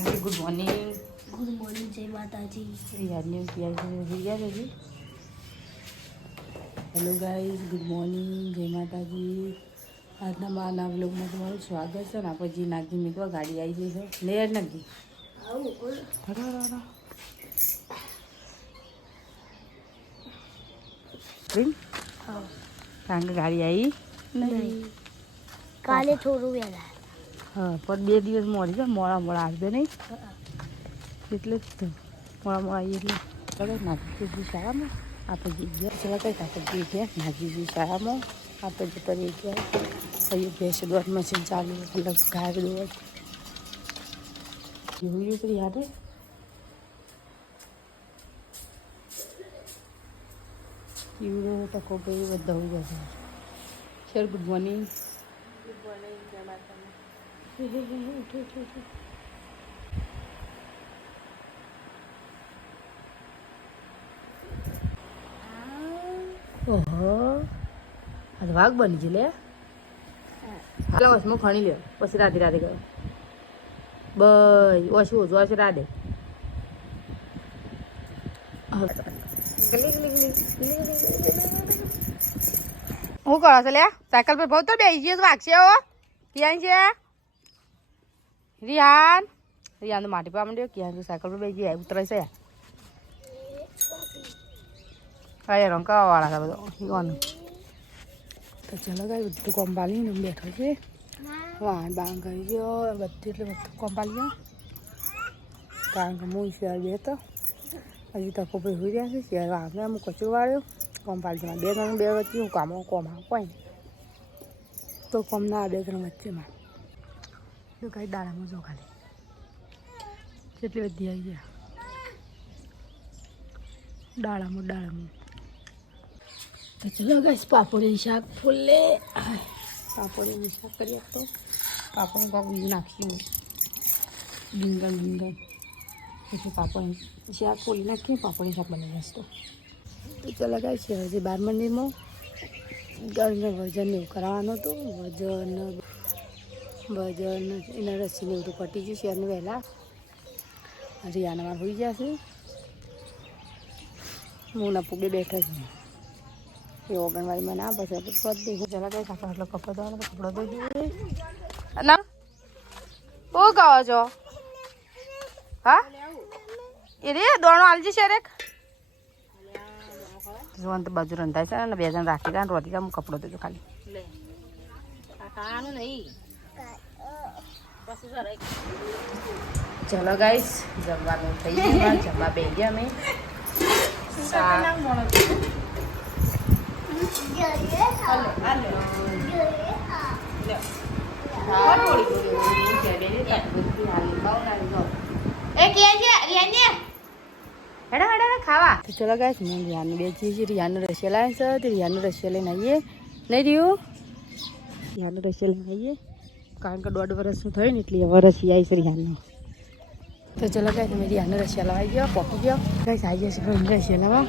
Aunty good morning. Good morning, जय माता जी। Hello guys, good morning, जय माता जी। આજના માના વ્લોગમાં તમારું સ્વાગત છે ને આપણે જે નાગજી મીકવા ગાડી આવી ગઈ છે લે યાર નાગજી કારણ કે ગાડી આવી નહીં કાલે થોડું વહેલા. હા પણ 2 દિવસ મોડી છે, મોડા આવશે નહીં એટલે જ તો મોડા આવીએ એટલે નાગજીજી શાળામાં આપણે જઈએ ચલા કઈ આપણે જઈએ નાગજીજી શાળામાં આપણે જતા રહી ગયા. અહીં ભેંસ દોડ મશીન ચાલુ એટલે ગાય દોડ જોયું તો યાદ હે ઈવડો ટકો ભાઈ બધા હોઈ જશે. Sir good morning. Good morning, જય માતા જી. ઓહો આ તો વાઘ બની છે લે. હાલો હું ખણી લ્યો પછી રાધે રાધે ગયો બસ ઓછું ઓછું ઓછું રાધે. હું કરો છો લે સાયકલ પર બહુ તો બેસી ગયો વાગશે હો ક્યાં છે રિહાન રિહાન તો માટી પા માંડ્યો ક્યાં તો સાયકલ પર બેસી ગયા ઉતરાય છે કઈ રંકા વાળા છે બધો ઈવાનું તો ચલો ગાય બધું કોમ્પાલી ને બેઠો છે વાહન બાણ કરી ગયો બધું એટલે બધું કોમ્પાલી કારણ કે હું શેર બે તો હજી તકો ભાઈ હોઈ રહ્યા છે શેર વાગને અમુક કચરો વાળ્યો કોમ્પાલીમાં 2 જણ 2 વચ્ચે હું કામ કોઈ તો કોમ ના 2 જણ વચ્ચેમાં તો કઈ દાડામાં જો ખાલી કેટલી બધી આવી ગયા દાડામાં તો ચલો ગાઈસ પાપડી શાક ફૂલે પાપડીનું શાક કરી આપતો પાપડ કાંક બીજું નાખીશું રીંગણ એટલે પાપડ શાક ફૂલી નાખીએ પાપડી શાક બની જશે તો ચલો ગાઈસ હજી 12 મિનિટમાં ગળને વજન એવું કરાવવાનું હતું વજન એના રસીને બધું પટી ગયું શેરને વહેલા રિયાના માર હોઈ જશે હું ના પૂગે બેઠા છું એ ઓગણવાડીમાં ના પછી આપણે પતી ગયું ચલા ગઈ આપણે એટલો કપડો ધોવાનો કપડો ધોઈ દઈએ ના શું કહો છો હા એ રે દોણો આલજી શેરેક જોવાનું તો બાજુ રંધાય છે ને 2 જણ રાખી દે રોટી હું કપડો દેજો ખાલી ચલો ગાઈસ જમવાનું થઈ ગયું જમવા બે ગયા અમે ખાવા તો ચલો ગાઈસ હું રિયાનું બેચી છે રિયાનું રશિયા લાવે છે તો રિયાનું રશિયા લઈને આવીએ નહીં રહ્યું રિયાનું રશિયા લઈને આવીએ કારણ કે 1.5 વર્ષનું થયું ને એટલે વર્ષ આવી છે રિયાનું તો ચલો ગાઈસ અમે રિયાનું રશિયા લાવી ગયો પોકી ગયો ગાઈસ આવી જશે રશિયા લાવવા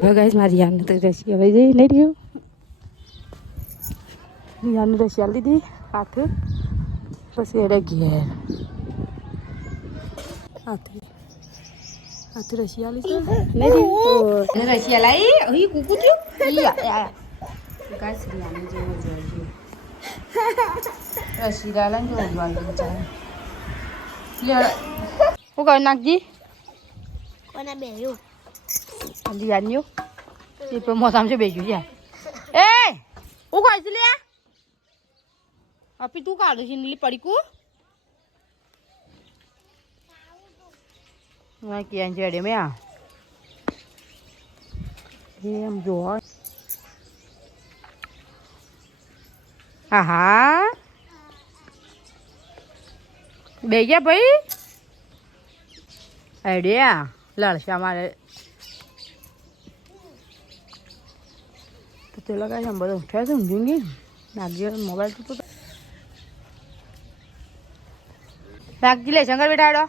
હવે ગાઈસ મારી રિયાનું તો રશિયા લઈ જઈ નહીં રહ્યું રિયાનું રશિયા લીધી હાથે પછી એડે ઘેર હાથે રશિયા લીધી નહીં રહ્યું રશિયા લાવી અહીં કૂકું થયું ગાઈસ રિયાનું જેવું જોઈએ રશિયા લાવીને જેવું જોવાનું ચાલે હું કહું નાખજી કોના બેહ્યું રિયાન્યું એ પણ મોસામ છે બેજું છે એ હું કહું છું લે આપી તું કાઢું છે નીલી પડીકું ક્યાં છે અડે મેં એમ જો હા બે ગયા ભાઈ આઈડિયા લડશા મારે તો તે લગાય છે બધું ઉઠ્યા છે ઊંઘી નાગજી મોબાઈલ તો નાગજી લે શંકર બેઠાડો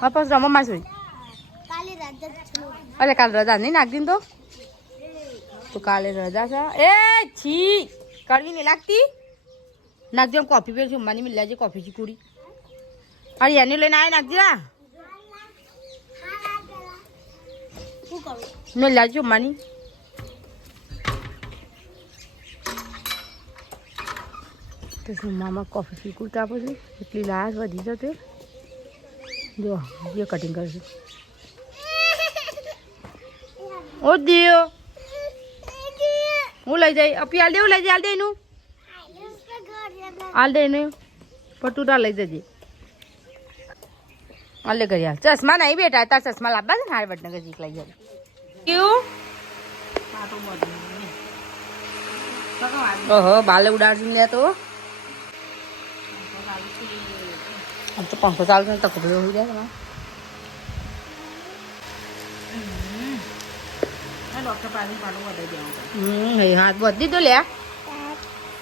હા પછી રમવા માસું અરે કાલે રજા નહીં નાગજી તો કાલે રજા છે એ છી કડવી નહીં લાગતી નાગજી કોફી પીર જમવાની મિલ જાય કોફી ચીકુડી અરે એની લઈને આવી નાખજે ના શું કરું મેં લાવજો માની તો મામા કોફી પીકું આપું છું એટલી લાશ વધી જશે જો એ કટિંગ કરશું ઓ દિયો હું લઈ જઈ અપી હાલ દે હું લઈ જઈ હાલ દે એનું હાલ દે એનું પટુટા લઈ જજે હાલ દે કરી હાલ ચશ્મા નહીં બેટા તાર ચશ્મા લાવવા છે ને હાર વડનગર જીક લઈ જાય કેવું ઓહો બાલે ઉડાડશું લે તો આમ તો પંખો ચાલશે તો કપડો હોઈ જાય તમારે ડોક્ટર પાસે પાડું વધારી દેવાનું હાથ બધી દીધો લે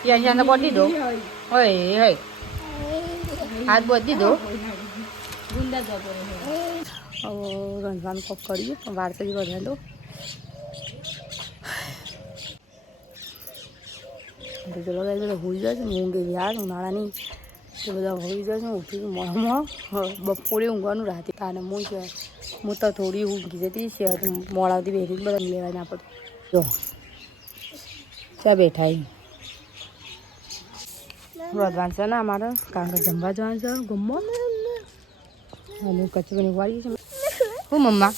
યા બધી દીધો હોય હોય હાથ બધી દીધો ગુંડા જતો રંધવાનું કોક કરીએ પણ વાર કરી વધારે તો ચલો ગાય બધા હોઈ જાય છે ઊંઘ એવી યાર ઉનાળાની એ બધા હોઈ જાય છે ઉઠી મોડામાં બપોરે ઊંઘવાનું રાતે અને હું તો થોડી ઊંઘી જતી શહેર મોડાથી બેઠી બધા લેવા ના પડતું જો ચા બેઠા વધવાનું છે ને અમારે કારણ કે જમવા જવાનું છે ગમો અને કચરી વાળી છે હું મમ્મા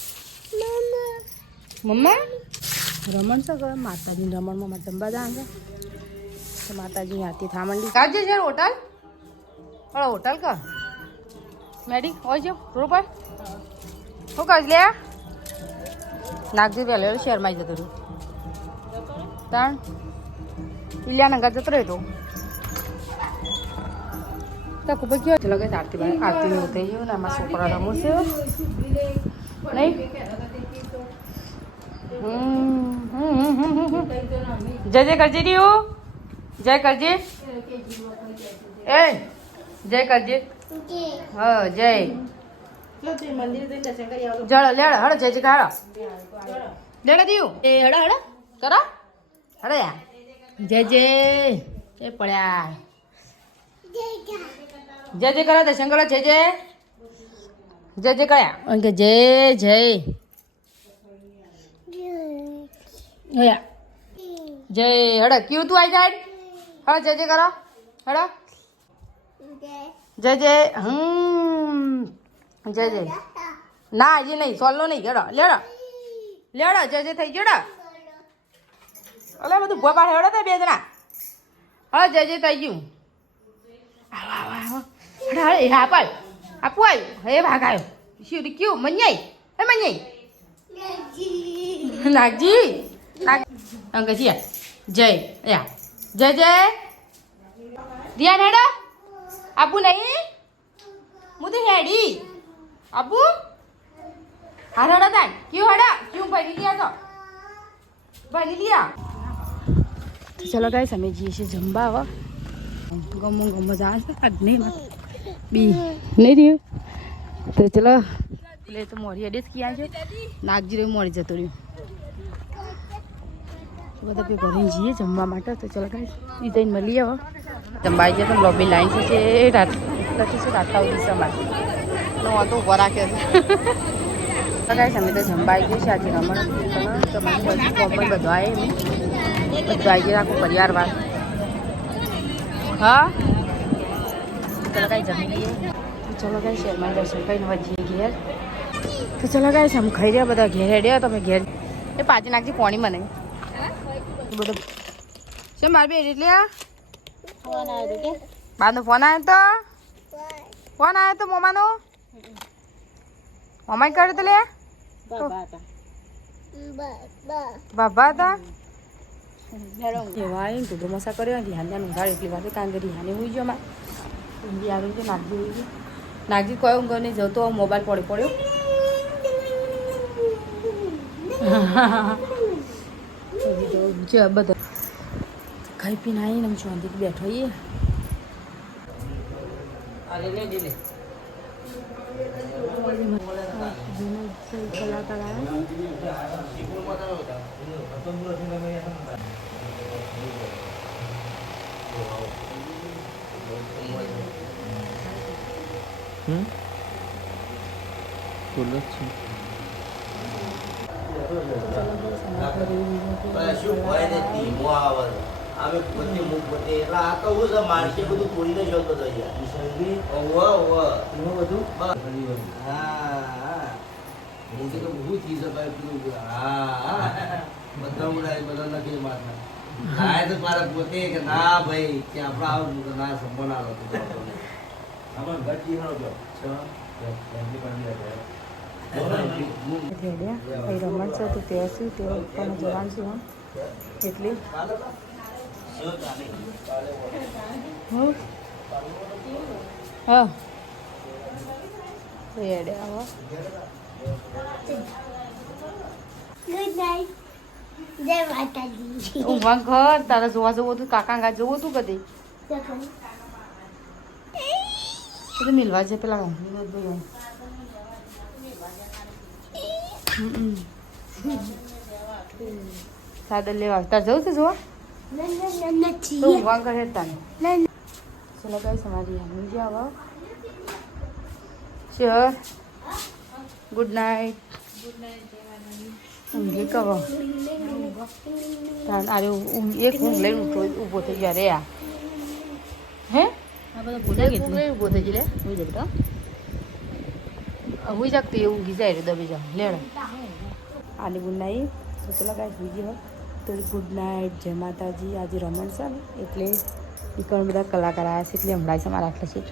મમ્મા રમણ છે કે માતાજીની રમણમાં મારે જમવા જવાનું છે તો માતાજી હાથી થામંડી કાઢજે છે હોટલ બરાબર હોટલ કા મેડી હોય જો રોડ પર શું કહે લે નાગજી પહેલો શહેરમાં જતો રહ્યું તાણ ઇલિયા નગર જતો રહ્યો તો ખૂબ જ ચલો કે આરતી આરતી થઈ ગયું ને આમાં છોકરા રમું છે નહીં જય જય કરજે રહ્યું જય કરજે એ જય કરજે હા જય જળ લેડ હળ જય જય હાડો લેડ દીયું એ હડા હડા કરો હડે યા જય જય એ પડ્યા જય જય કરો દર્શન કરો જય જય જય જય કયા કે જય જય જય હડ ક્યું તું આવી જાય હડ જય જય કરો હડ જય જય જય જય ના હજી નહીં સોલ્લો નહીં લેડો લેડો લેડો જય જય થઈ ગયો અલે બધું ભૂવા પાડે હેડો બે જણા હા જય જય થઈ ગયું હડે હા પાડ આપું આવ્યું હે ભાગ આવ્યો શું ક્યું મન્યાઈ હે મન્યાઈ નાગજી નાગ અંકજી જય યા જય જય રિયાન હેડો આપું નહીં હું તો હેડી આપું હા હેડો તાન ક્યું હેડા ક્યું ભરી લીયા તો ભરી લીયા ચલો ગાઈસ અમે જઈએ છીએ જમવા હવે ગમો ગમો જા છે આજ નહીં બી નહીં રહ્યું તો ચલો એટલે તો મોરી અડેસ ક્યાં છે નાગજી રહ્યું મોડી જતો રહ્યું બધા પે ઘરે જઈએ જમવા માટે તો ચલો ગાઈસ એ જઈને મળીએ હવે જમવાઈ જાય તો લોબી લાઈન છે રાત લખી છે રાતના ઉડી સમાજ નો તો ઉભો રાખ્યો છે ગાઈસ અમે તો જમવાઈ ગયું છે આજે રમણ તમારી બધું કોમ્બલ બધું આવે બધું આવી ગયું આખું પરિવારવાર હા ચલો ગાઈસ જમી લઈએ ચલો ગાઈસ શેરમાં દર્શન કરીને વજીએ ઘેર તો ચલો ગાઈસ આમ ખાઈ રહ્યા બધા ઘેર હેડ્યા તમે ઘેર એ પાછી નાખજી પોણી મને બધું છે મારે બે એટલે બાનો ફોન આવ્યો તો ફોન આવ્યો તો મમ્માનો મમ્માએ કર્યો તો લે બાબા હતા એવા ગુડો મસા કર્યો ધ્યાન ધ્યાન ઉઘાડ એટલી વાત કારણ કે ધ્યાને હોઈ ગયો મારે ઊંઘી આવી છે નાગજી હોઈ ગઈ નાગજી કયો ઊંઘ નહીં જતો મોબાઈલ પડ્યો બધા ખાઈ પીને આવીને આમ શાંતિથી બેઠો હોઈએ કલાકાર ફૂલ જ છે. શું હોય ને ધીમો આવે આવે પોતે મુખ પોતે એટલે આ તો હું છે માણસે બધું તોડીને જતો હતો યાર ઓવો ઓવો એમાં બધું હા હું તો બહુ ચીજ ભાઈ પેલું હા બધા ઉડાય બધા નથી માથા લાય તો મારા પોતે કે ના ભાઈ કે આપણા આવું ના સંભાળ હતો આમાં ગટી નો જો રમણ છે તો તે શું તે પણ જવાનું છું એટલે હા રેડે આવો ગુડ નાઇટ જય માતાજી ઊંઘવા ઘર તારે જોવા જવું હતું કાકા ગા જવું હતું કદી તો મિલવા છે પેલા સાદર લેવા તાર જવું છે જોવા તો ઊંઘવા ઘર તને ચલો કઈ સમારી ઊંઘી આવો શ્યોર ગુડ નાઇટ ઊંઘી કહો તાર આરે એક ઊંઘ લઈને ઊભો થઈ ગયા રે આ હે ઊભો થઈ ગઈ લે હું જતો હું જાગતી ઊંઘી જાય રે દબી જાઓ લેડો આની ગુડ નાઇટ તો ચલો કાંઈ બીજી હોય તો ગુડ નાઇટ જય માતાજી આજે રમણ છે ને એટલે એ ઘણા બધા કલાકાર આવ્યા છે એટલે હમણાં છે મારા આટલા સીટ